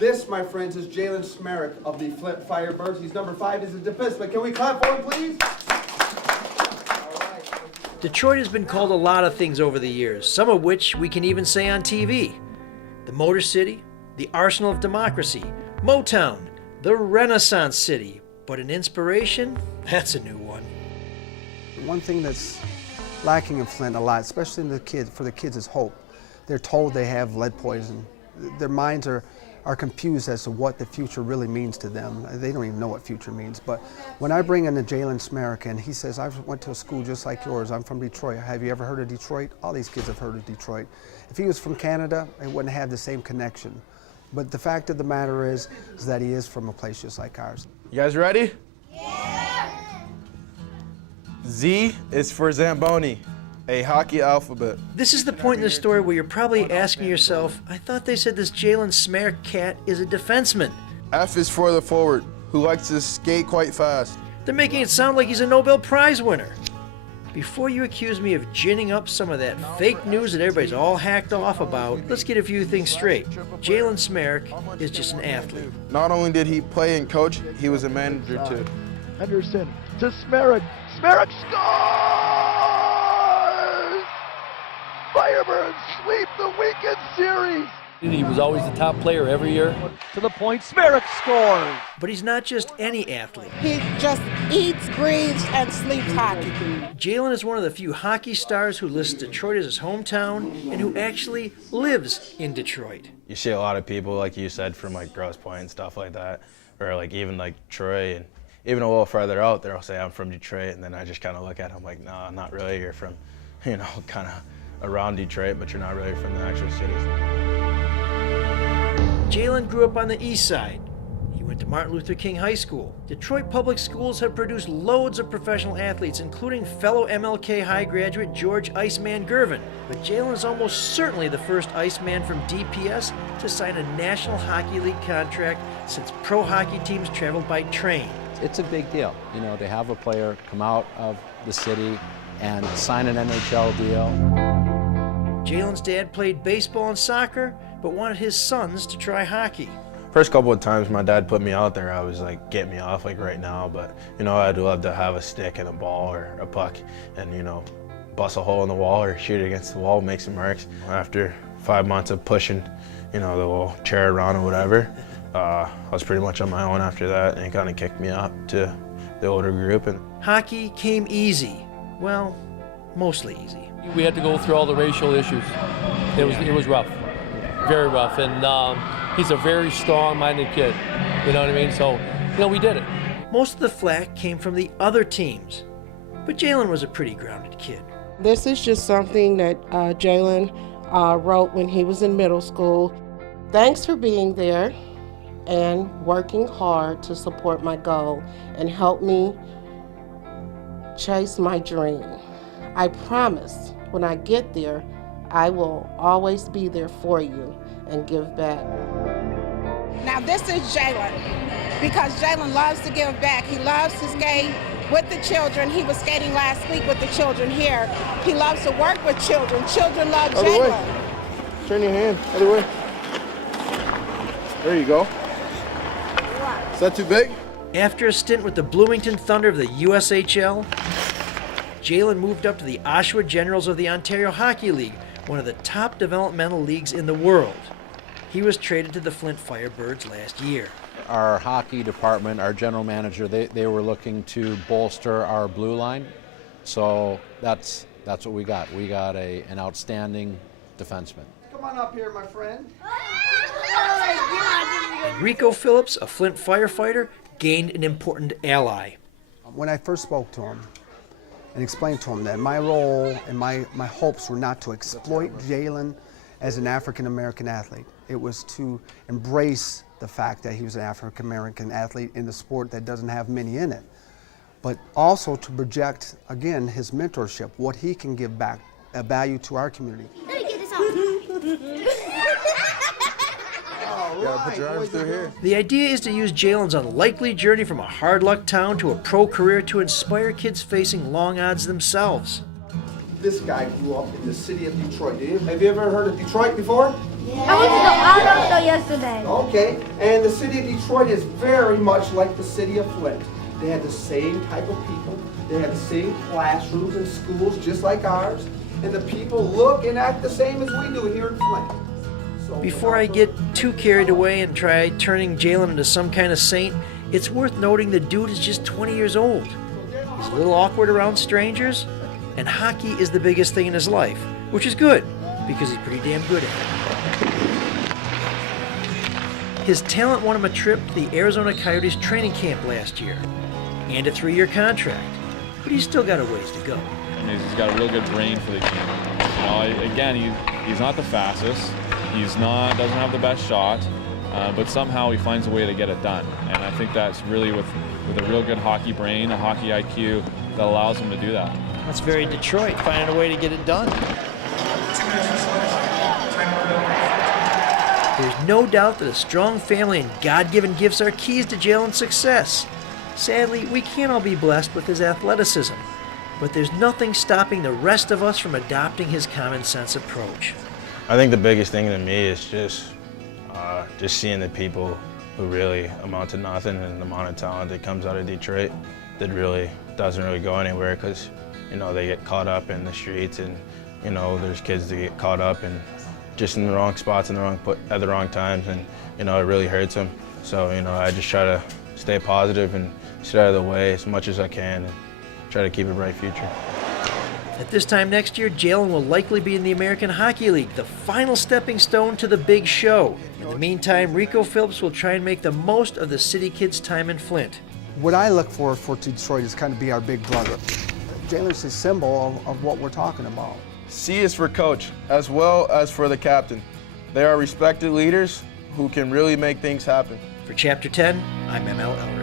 This, my friends, is Jalen Smereck of the Flint Firebirds. He's number 5. He's a defenseman. Can we clap for him, please? Detroit has been called a lot of things over the years, some of which we can even say on TV. The Motor City, the Arsenal of Democracy, Motown, the Renaissance City. But an inspiration? That's a new one. One thing that's lacking in Flint a lot, especially in for the kids, is hope. They're told they have lead poison. Their minds are confused as to what the future really means to them. They don't even know what future means. But when I bring in the Jalen Smereck and he says, I went to a school just like yours, I'm from Detroit. Have you ever heard of Detroit? All these kids have heard of Detroit. If he was from Canada, he wouldn't have the same connection. But the fact of the matter is that he is from a place just like ours. You guys ready? Yeah! Z is for Zamboni, a hockey alphabet. This is the point in the story where you're probably asking yourself, I thought they said this Jalen Smereck cat is a defenseman. F is for the forward, who likes to skate quite fast. They're making it sound like he's a Nobel Prize winner. Before you accuse me of ginning up some of that fake news that everybody's all hacked off about, let's get a few things straight. Jalen Smereck is just an athlete. Not only did he play and coach, he was a manager too. Henderson to Smereck. Smereck scores! Firebirds sweep the weekend series. He was always the top player every year. To the point, Smereck scores. But he's not just any athlete. He just eats, breathes, and sleeps hockey. Jalen is one of the few hockey stars who lists Detroit as his hometown and who actually lives in Detroit. You see a lot of people, like you said, from like Grosse Pointe and stuff like that, or like even like Troy, and even a little farther out, they'll say I'm from Detroit, and then I just kind of look at them like, no, not really. You're from, you know, kind of around Detroit, but you're not really from the actual cities. Jalen grew up on the east side. He went to Martin Luther King High School. Detroit Public Schools have produced loads of professional athletes, including fellow MLK High graduate George Iceman Gervin. But Jalen is almost certainly the first Iceman from DPS to sign a National Hockey League contract since pro hockey teams traveled by train. It's a big deal, you know, to have a player come out of the city and sign an NHL deal. Jalen's dad played baseball and soccer, but wanted his sons to try hockey. First couple of times my dad put me out there, I was like, get me off like right now, but you know, I'd love to have a stick and a ball or a puck and, you know, bust a hole in the wall or shoot it against the wall, make some marks. After 5 months of pushing, you know, the little chair around or whatever, I was pretty much on my own after that, and it kind of kicked me up to the older group. And hockey came easy. Well, mostly easy. We had to go through all the racial issues. It was rough, very rough, and he's a very strong-minded kid. You know what I mean? So, you know, we did it. Most of the flack came from the other teams, but Jalen was a pretty grounded kid. This is just something that Jalen wrote when he was in middle school. Thanks for being there and working hard to support my goal and help me chase my dream. I promise when I get there, I will always be there for you and give back. Now this is Jalen, because Jalen loves to give back. He loves to skate with the children. He was skating last week with the children here. He loves to work with children. Children love Jalen. Turn your hand, other way. There you go. Is that too big? After a stint with the Bloomington Thunder of the USHL, Jalen moved up to the Oshawa Generals of the Ontario Hockey League, one of the top developmental leagues in the world. He was traded to the Flint Firebirds last year. Our hockey department, our general manager, they were looking to bolster our blue line. So that's what we got. We got an outstanding defenseman. Come on up here, my friend. Rico Phillips, a Flint firefighter, gained an important ally. When I first spoke to him and explained to him that my role and my hopes were not to exploit Jalen as an African-American athlete. It was to embrace the fact that he was an African-American athlete in a sport that doesn't have many in it, but also to project, again, his mentorship, what he can give back, a value to our community. Put your arms through here. The idea is to use Jalen's unlikely journey from a hard luck town to a pro career to inspire kids facing long odds themselves. This guy grew up in the city of Detroit. Have you ever heard of Detroit before? I went to the auto show yesterday. Okay, and the city of Detroit is very much like the city of Flint. They have the same type of people. They have the same classrooms and schools just like ours. And the people look and act the same as we do here in Flint. So Before I get too carried away and try turning Jalen into some kind of saint, it's worth noting the dude is just 20 years old. He's a little awkward around strangers, and hockey is the biggest thing in his life, which is good, because he's pretty damn good at it. His talent won him a trip to the Arizona Coyotes training camp last year, and a 3-year contract, but he's still got a ways to go. I mean, he's got a real good brain for the game. You know, again, he's not the fastest. Doesn't have the best shot, but somehow he finds a way to get it done. And I think that's really with a real good hockey brain, a hockey IQ that allows him to do that. That's very Detroit, finding a way to get it done. There's no doubt that a strong family and God-given gifts are keys to Jalen's success. Sadly, we can't all be blessed with his athleticism, but there's nothing stopping the rest of us from adopting his common sense approach. I think the biggest thing to me is just seeing the people who really amount to nothing and the amount of talent that comes out of Detroit that really doesn't really go anywhere because, you know, they get caught up in the streets and, you know, there's kids that get caught up in just in the wrong spots at the wrong times, and, you know, it really hurts them. So, you know, I just try to stay positive and stay out of the way as much as I can and try to keep a bright future. At this time next year, Jalen will likely be in the American Hockey League, the final stepping stone to the big show. In the meantime, Rico Phillips will try and make the most of the city kids' time in Flint. What I look for Detroit is kind of be our big brother. Jalen's a symbol of what we're talking about. C is for coach, as well as for the captain. They are respected leaders who can really make things happen. For Chapter 10, I'm ML Elrod.